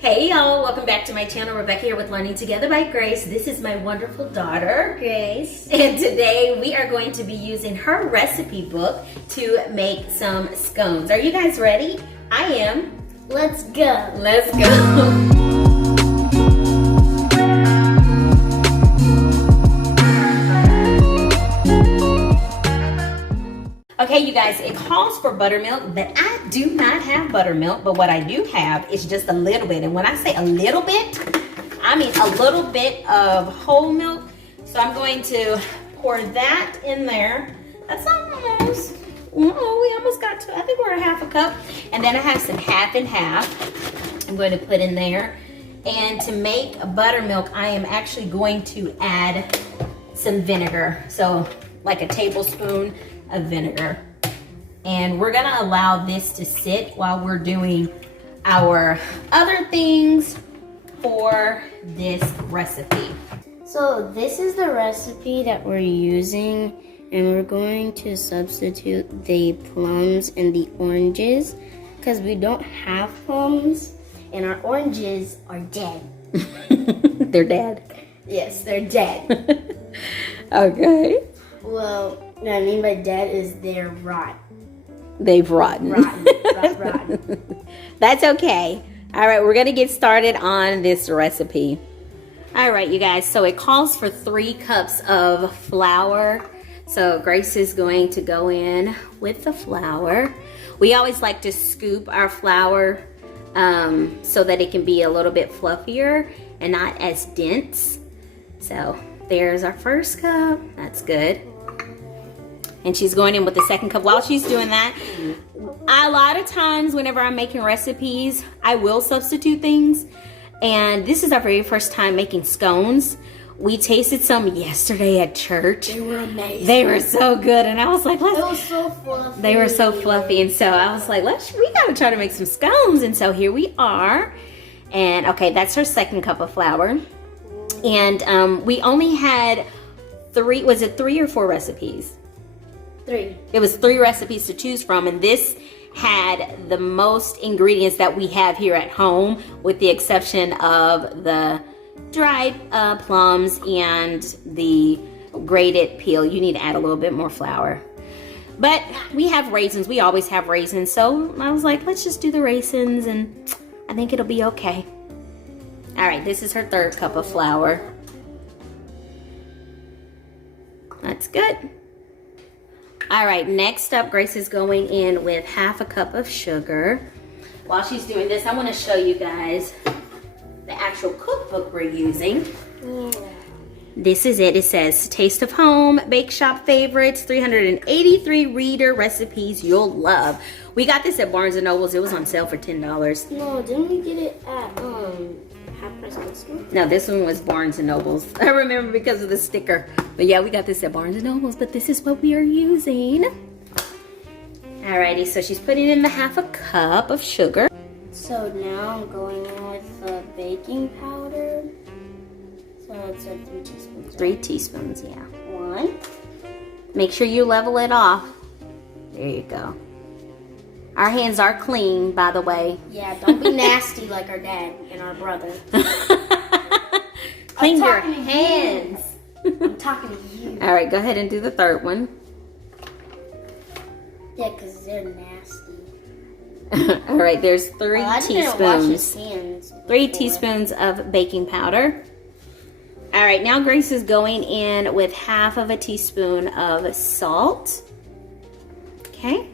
Hey y'all, welcome back to my channel. Rebecca here with Learning Together by Grace. This is my wonderful daughter, Grace. And today we are going to be using her recipe book to make some scones. Are you guys ready? I am. Let's go. Let's go. Okay, you guys, it calls for buttermilk, but I do not have buttermilk. But what I do have is just a little bit. And when I say a little bit, I mean a little bit of whole milk. So I'm going to pour that in there. That's almost, oh, we almost got to, I think we're a half a cup. And then I have some half and half I'm going to put in there. And to make a buttermilk, I am actually going to add some vinegar. So like a tablespoon of vinegar. And we're gonna allow this to sit while we're doing our other things for this recipe. So this is the recipe that we're using, and we're going to substitute the plums and the oranges because we don't have plums and our oranges are dead. They're dead. Yes, they're dead. Okay. Well, what I mean by dead is they're rot. They've rotten. Rotten. That's okay. All right, we're gonna get started on this recipe. All right, you guys, so it calls for 3 cups of flour. So Grace is going to go in with the flour. We always like to scoop our flour so that it can be a little bit fluffier and not as dense. So there's our first cup. That's good. And she's going in with the second cup. While she's doing that, a lot of times whenever I'm making recipes, I will substitute things. And this is our very first time making scones. We tasted some yesterday at church. They were amazing. They were so good. And I was like, It was so fluffy. they were so fluffy. And so I was like, we gotta try to make some scones. And so here we are. And okay, that's her second cup of flour. And we only had 3, was it 3 or 4 recipes? 3. It was 3 recipes to choose from, and this had the most ingredients that we have here at home, with the exception of the dried plums and the grated peel. You need to add a little bit more flour. But we have raisins. We always have raisins. So I was like, let's just do the raisins, and I think it'll be okay. All right, this is her 3rd cup of flour. That's good. All right, next up, Grace is going in with half a cup of sugar. While she's doing this, I want to show you guys the actual cookbook we're using. Yeah. This is it. It says, Taste of Home, Bake Shop Favorites, 383 reader recipes you'll love. We got this at Barnes & Noble's. It was on sale for $10. No, didn't we get it at Half Price Christmas? No, this one was Barnes & Noble's. I remember because of the sticker. But yeah, we got this at Barnes & Noble's, but this is what we are using. Alrighty, so she's putting in the half a cup of sugar. So now I'm going in with the baking powder. So it's 3 teaspoons. 3 teaspoons, yeah. 1. Make sure you level it off. There you go. Our hands are clean, by the way. Yeah, don't be nasty like our dad and our brother. Clean your talking to hands. I'm talking to you. All right, go ahead and do the 3rd one. Yeah, because they're nasty. All right, there's 3 I didn't wash his teaspoons. hands 3 before. teaspoons of baking powder. All right, now Grace is going in with half of a teaspoon of salt. Okay.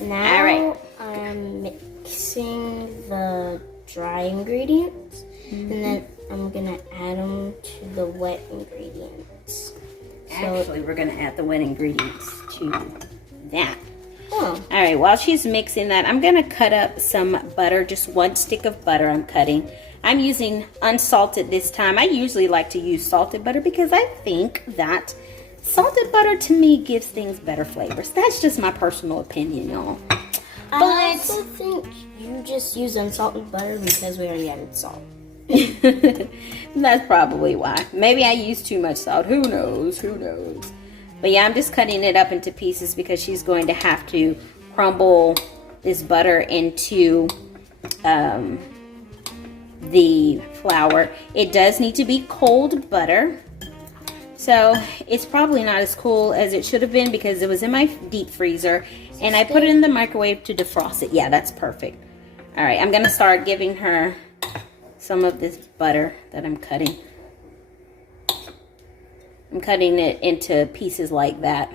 Now All right. I'm mixing the dry ingredients, and then I'm gonna add them to the wet ingredients. Actually, we're going to add the wet ingredients to that. Oh, All right, while she's mixing that, I'm going to cut up some butter, just 1 stick of butter I'm cutting. I'm using unsalted this time. I usually like to use salted butter because I think that salted butter to me gives things better flavors. That's just my personal opinion, y'all. I also think you just use unsalted butter because we already added salt. That's probably why. Maybe I use too much salt. Who knows? Who knows? But yeah, I'm just cutting it up into pieces because she's going to have to crumble this butter into the flour. It does need to be cold butter. So it's probably not as cool as it should have been because it was in my deep freezer and I put it in the microwave to defrost it. Yeah, that's perfect. All right, I'm gonna start giving her some of this butter that I'm cutting. I'm cutting it into pieces like that.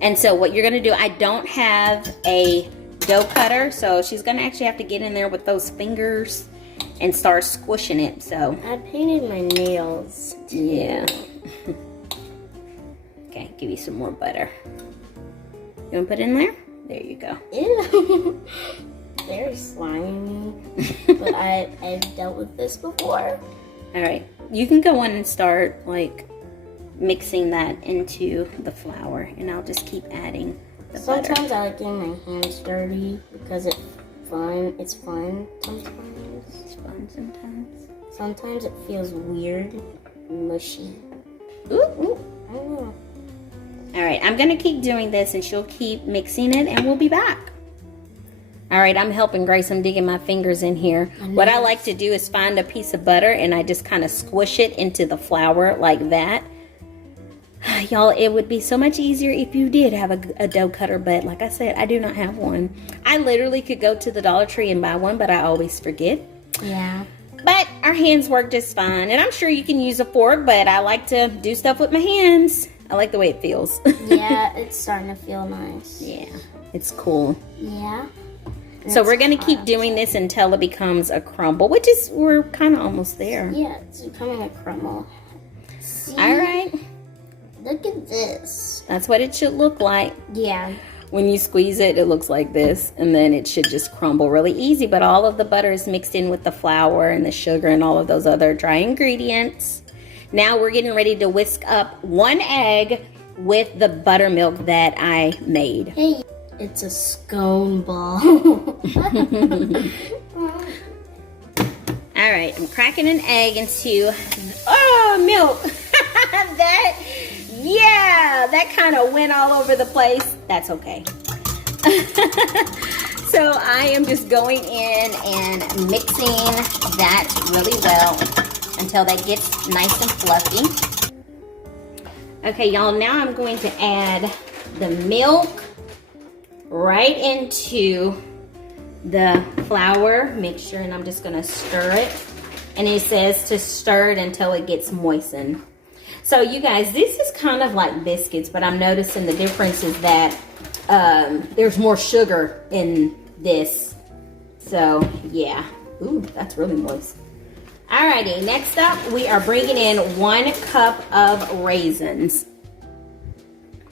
And so what you're gonna do, I don't have a dough cutter, so she's gonna actually have to get in there with those fingers and start squishing it. So I painted my nails. Yeah. Okay, give you some more butter. You wanna put it in there? There you go. Ew. Very slimy. But I've dealt with this before. All right, you can go on and start like mixing that into the flour, and I'll just keep adding the butter. Sometimes I like getting my hands dirty because it's fun. It's fun sometimes. It's fun sometimes. Sometimes it feels weird, mushy. Ooh. Ooh, I don't know. All right, I'm gonna keep doing this, and she'll keep mixing it, and we'll be back. All right, I'm helping Grace. I'm digging my fingers in here. What I like to do is find a piece of butter, and I just kind of squish it into the flour like that. Y'all, it would be so much easier if you did have a dough cutter, but like I said, I do not have one. I literally could go to the Dollar Tree and buy one, but I always forget. Yeah. But our hands work just fine, and I'm sure you can use a fork, but I like to do stuff with my hands. I like the way it feels. Yeah, it's starting to feel nice. Yeah, it's cool. Yeah. So we're going to keep doing this until it becomes a crumble, which is, we're kind of almost there. Yeah, it's becoming a crumble. See? All right. Look at this. That's what it should look like. Yeah. When you squeeze it, it looks like this, and then it should just crumble really easy, but all of the butter is mixed in with the flour and the sugar and all of those other dry ingredients. Now we're getting ready to whisk up 1 egg with the buttermilk that I made. Hey, it's a scone ball. All right, I'm cracking an egg into, milk. That kind of went all over the place. That's okay. So I am just going in and mixing that really well until that gets nice and fluffy. Okay, y'all, now I'm going to add the milk right into the flour mixture, and I'm just gonna stir it. And it says to stir it until it gets moistened. So you guys, this is kind of like biscuits, but I'm noticing the difference is that there's more sugar in this. So yeah, ooh, that's really moist. Alrighty, next up we are bringing in 1 cup of raisins.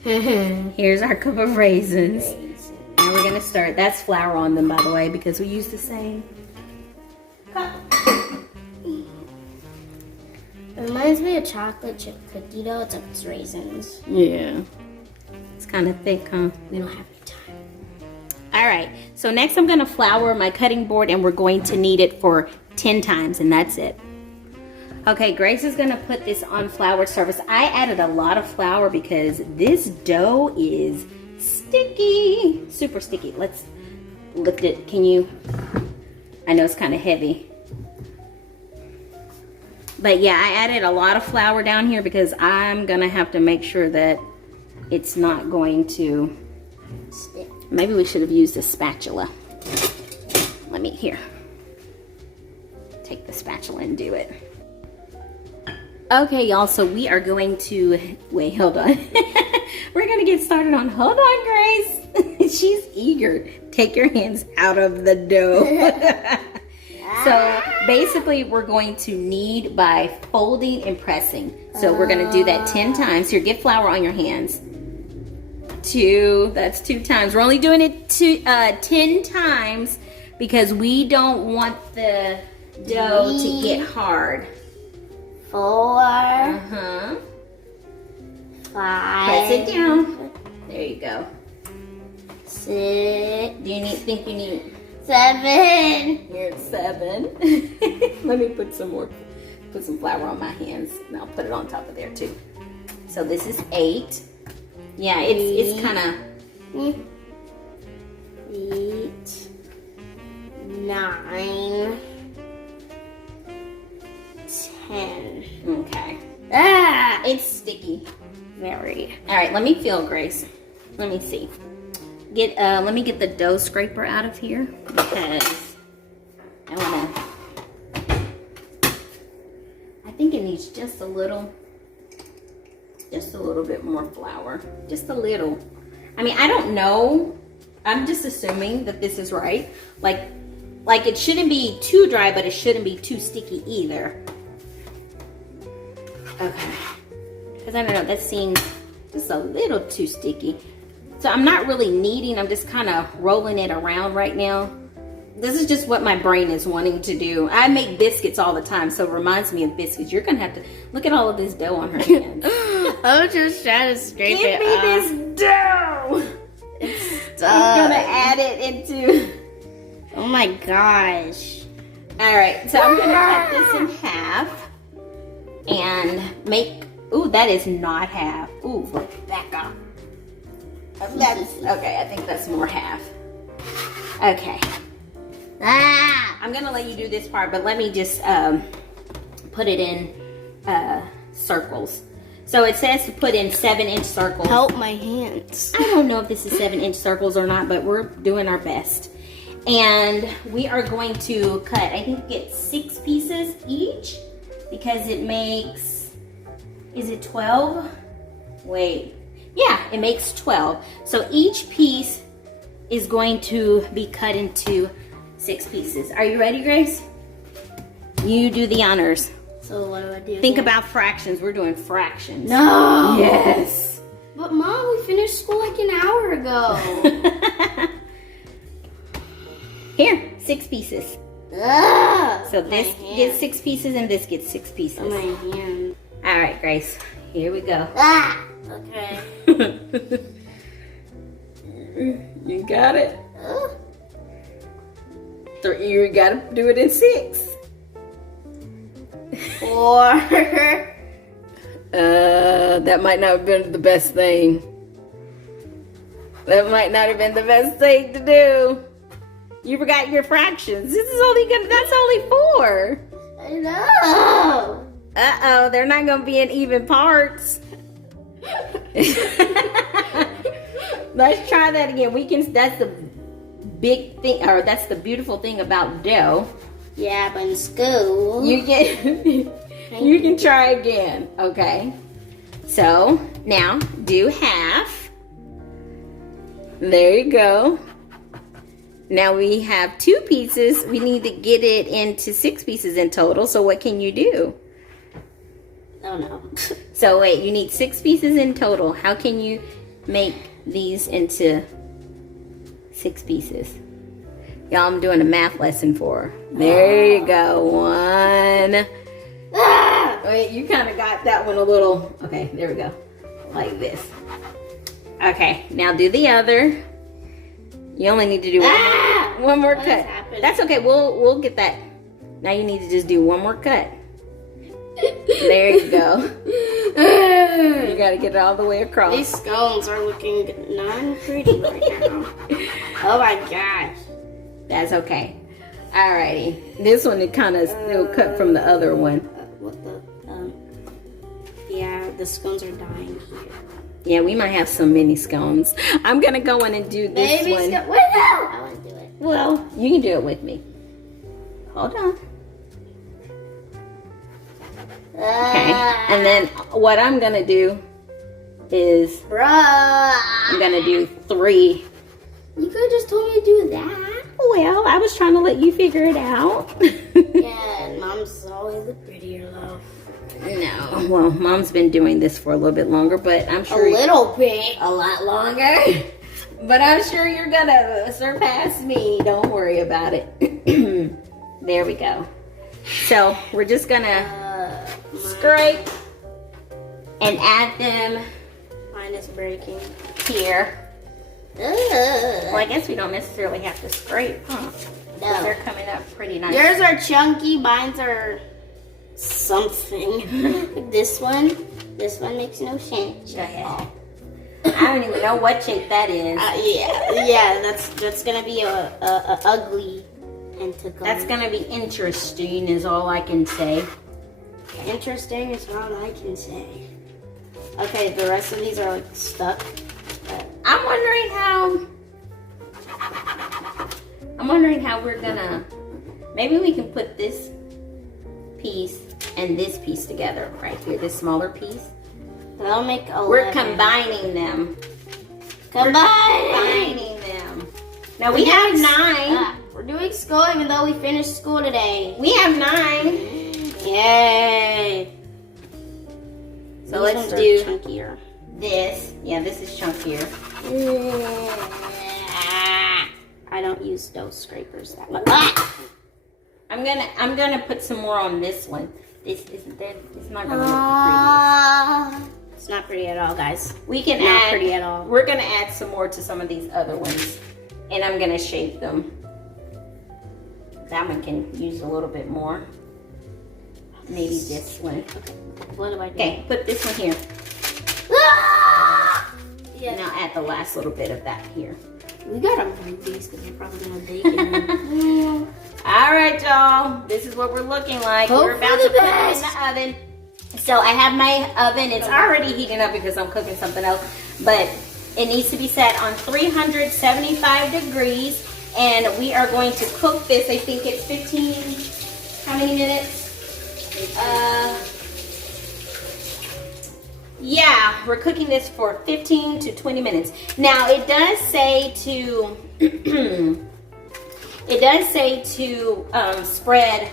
Here's our cup of raisins. And we're gonna start, that's flour on them by the way, because we use the same cup. It reminds me of chocolate chip cookie dough, except it's raisins. Yeah. It's kind of thick, huh? We don't have any time. Alright, so next I'm gonna flour my cutting board, and we're going to knead it for 10 times, and that's it. Okay, Grace is gonna put this on flour surface. I added a lot of flour because this dough is sticky, super sticky. Let's lift it. Can you? I know it's kind of heavy. But yeah, I added a lot of flour down here because I'm gonna have to make sure that it's not going to stick. Maybe we should have used a spatula. Let me, here. Take the spatula and do it. Okay, y'all, so we are going to, wait, hold on. We're gonna get started on, hold on, Grace. She's eager. Take your hands out of the dough. So basically we're going to knead by folding and pressing. So we're gonna do that 10 times. Here, get flour on your hands. 2, that's 2 times. We're only doing it 10 times because we don't want the dough to get hard. 4. 5. Press it down. There you go. 6. Do you think you need 7. Here's 7. Let me put some flour on my hands, and I'll put it on top of there too. So this is 8. Yeah, it's kind of 8, 9. 9, 10. Okay. Ah! It's sticky. Very. All right, let me feel, Grace. Let me see. Let me get the dough scraper out of here because I think it needs just a little bit more flour. Just a little. I mean, I don't know. I'm just assuming that this is right. Like it shouldn't be too dry, but it shouldn't be too sticky either. Okay. Because I don't know, that seems just a little too sticky. So I'm not really kneading, I'm just kind of rolling it around right now. This is just what my brain is wanting to do. I make biscuits all the time, so it reminds me of biscuits. You're gonna have to look at all of this dough on her hands. I'm just trying to scrape Give it me off. this dough! It's I'm gonna add it into... Oh my gosh. All right, so I'm gonna cut this in half and make, ooh, that is not half. Ooh, back up. That's, okay, I think that's more half. Okay. I'm gonna let you do this part, but let me just put it in circles. So it says to put in 7-inch circles. Help my hands. I don't know if this is 7-inch circles or not, but we're doing our best. And we are going to cut, I think get 6 pieces each because it makes, is it 12? Wait, yeah, it makes 12. So each piece is going to be cut into 6 pieces. Are you ready, Grace? You do the honors. So what do I do? Think about fractions. We're doing fractions. No! Yes. But Mom, we finished school like an hour ago. Here, 6 pieces. Ugh, So this gets 6 pieces and this gets 6 pieces. on my hand. All right, Grace. Here we go. Ah! Okay. You got it. Ugh. You gotta do it in 6. 4. That might not have been the best thing. That might not have been the best thing to do. You forgot your fractions. This is only that's only 4. I know. Uh-oh, they're not gonna be in even parts. Let's try that again. That's the big thing, or that's the beautiful thing about dough. Yeah, but in school. You can try again, okay? So now do half. There you go. Now we have 2 pieces. We need to get it into 6 pieces in total. So what can you do? Oh no. So wait, you need 6 pieces in total. How can you make these into 6 pieces? Y'all, I'm doing a math lesson for her. There you go. 1. Ah! Wait, you kind of got that one a little. Okay, there we go. Like this. Okay, now do the other. You only need to do one more What cut. is happening? That's okay. We'll get that. Now you need to just do one more cut. There you go. You gotta get it all the way across. These scones are looking non-pretty right now. Oh my gosh. That's okay. Alrighty. This one is kind of still cut from the other one. What the? Yeah, the scones are dying here. Yeah, we might have some mini scones. I'm gonna go in and do this Baby one. Wait, no! I want to do it. Well, you can do it with me. Hold on. Okay. And then what I'm gonna do is Bruh. I'm gonna do 3. You could have just told me to do that. Well, I was trying to let you figure it out. Yeah, and Mom's always the prettier love. No. Well, Mom's been doing this for a little bit longer, but I'm sure A little bit. a lot longer. But I'm sure you're gonna surpass me. Don't worry about it. There we go. So we're just gonna scrape and add them Mine is breaking. here. Well, Ugh. I guess we don't necessarily have to scrape, huh? No. They're coming up pretty nice. Yours are chunky, mine's are something. This one makes no sense. Go ahead. I don't even know what shape that is. Yeah, that's gonna be a ugly into gold. That's gonna be interesting is all I can say. Interesting is all I can say. Okay, the rest of these are like stuck. I'm wondering how we're gonna, maybe we can put this piece and this piece together right here, this smaller piece. That'll make 11. We're combining them. Combining them. Now we have 9. We're doing school even though we finished school today. We have 9. Yay. So These let's ones are do chunkier. this. Yeah, this is chunkier. I don't use those scrapers that much. I'm gonna put some more on this one. This isn't there. It's not gonna look the prettiest. It's not pretty at all, guys. We can Not add. pretty at all. We're gonna add some more to some of these other ones, and I'm gonna shape them. That one can use a little bit more. Maybe this one. What do I do? Okay, put this one here. Yeah. Now add the last little bit of that here. We gotta move these because we're probably gonna bake them. All right, y'all. This is what we're looking like. Hope we're about for to the put it in best. the oven. So I have my oven. It's already heating up because I'm cooking something else. But it needs to be set on 375 degrees. And we are going to cook this. I think it's 15, how many minutes? Yeah, we're cooking this for 15 to 20 minutes. Now it does say to spread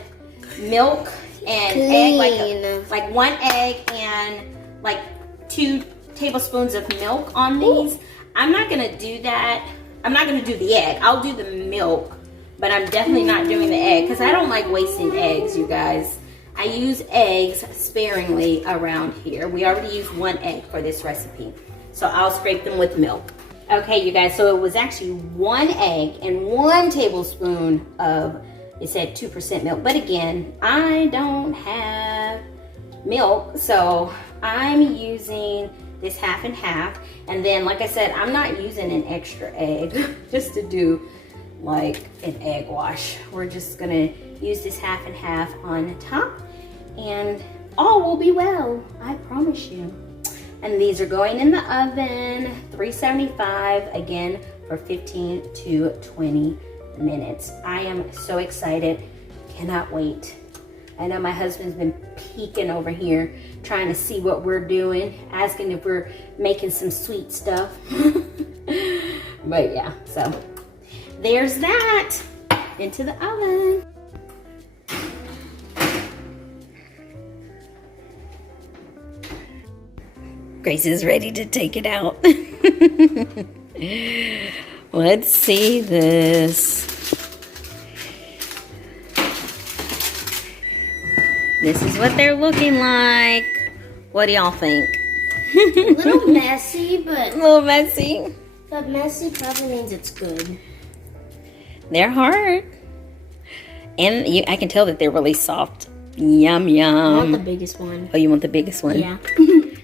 milk and egg, like 1 egg and like 2 tablespoons of milk on these. I'm not gonna do that. I'm not gonna do the egg. I'll do the milk, but I'm definitely not doing the egg because I don't like wasting eggs, you guys. I use eggs sparingly around here. We already used 1 egg for this recipe, so I'll scrape them with milk. Okay, you guys, so it was actually 1 egg and 1 tablespoon of, it said 2% milk. But again, I don't have milk, so I'm using this half and half. And then, like I said, I'm not using an extra egg just to do like an egg wash. We're just gonna use this half and half on top and all will be well, I promise you. And these are going in the oven, 375, again, for 15 to 20 minutes. I am so excited, cannot wait. I know my husband's been peeking over here, trying to see what we're doing, asking if we're making some sweet stuff. But yeah, so there's that, into the oven. Grace is ready to take it out. Let's see this. This is what they're looking like. What do y'all think? A little messy, but A little messy. but messy probably means it's good. They're hard. And I can tell that they're really soft. Yum, yum. I want the biggest one. Oh, you want the biggest one? Yeah.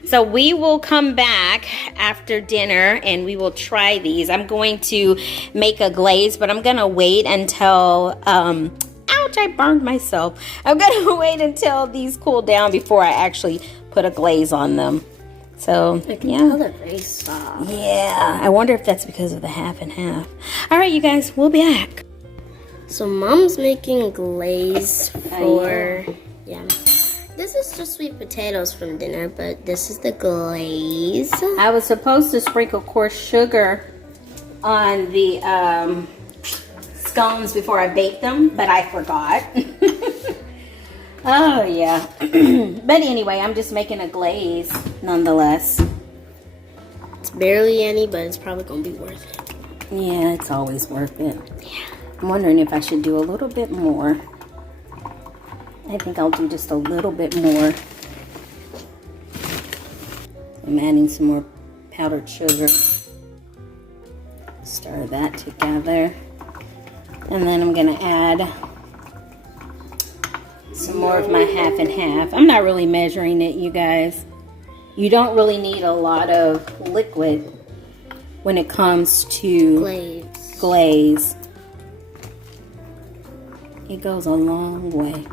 So we will come back after dinner and we will try these. I'm going to make a glaze, but I'm going to wait until, ouch, I burned myself. I'm going to wait until these cool down before I actually put a glaze on them. So, I can yeah. tell they're very soft. Yeah, I wonder if that's because of the half and half. All right, you guys, we'll be back. So Mom's making glaze for, yeah. This is just sweet potatoes from dinner, but this is the glaze. I was supposed to sprinkle coarse sugar on the scones before I baked them, but I forgot. Oh, yeah. But anyway, I'm just making a glaze nonetheless. It's barely any, but it's probably going to be worth it. Yeah, it's always worth it. Yeah. I'm wondering if I should do a little bit more. I think I'll do just a little bit more. I'm adding some more powdered sugar. Stir that together. And then I'm gonna add some more of my half and half. I'm not really measuring it, you guys. You don't really need a lot of liquid when it comes to Glaze. glaze. It goes a long way.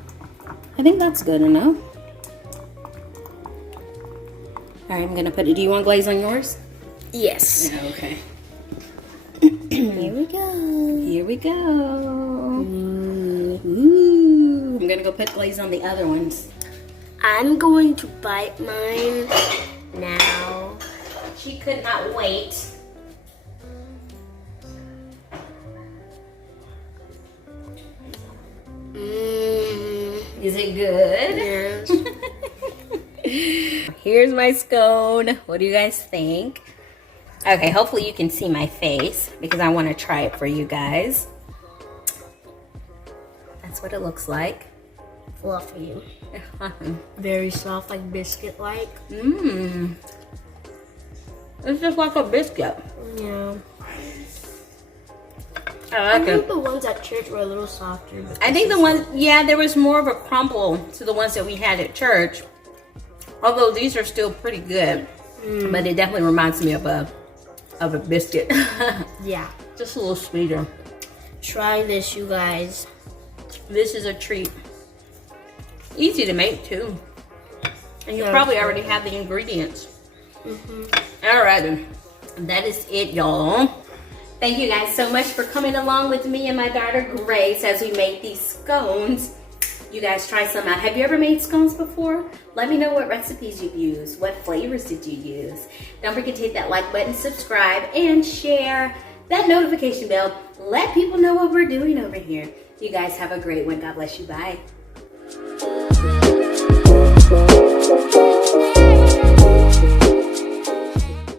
I think that's good enough. All right, I'm gonna put it. Do you want glaze on yours? Yes. Yeah, okay. Here we go. Here we go. Ooh. I'm gonna go put glaze on the other ones. I'm going to bite mine now. She could not wait. Is it good? Yes. Here's my scone. What do you guys think? Okay, hopefully you can see my face because I want to try it for you guys. That's what it looks like. Fluffy. Very soft, like biscuit-like. Mmm. It's just like a biscuit. Yeah. I like I it. think the ones at church were a little softer. But I think the ones, yeah, there was more of a crumble to the ones that we had at church. Although these are still pretty good. But it definitely reminds me of a biscuit. Yeah. Just a little sweeter. Try this, you guys. This is a treat. Easy to make too. And you Yeah, probably sure. already have the ingredients. All right, then. That is it, y'all. Thank you guys so much for coming along with me and my daughter Grace as we made these scones. You guys try some out. Have you ever made scones before? Let me know what recipes you've used. What flavors did you use? Don't forget to hit that like button, subscribe, and share that notification bell. Let people know what we're doing over here. You guys have a great one. God bless you. Bye.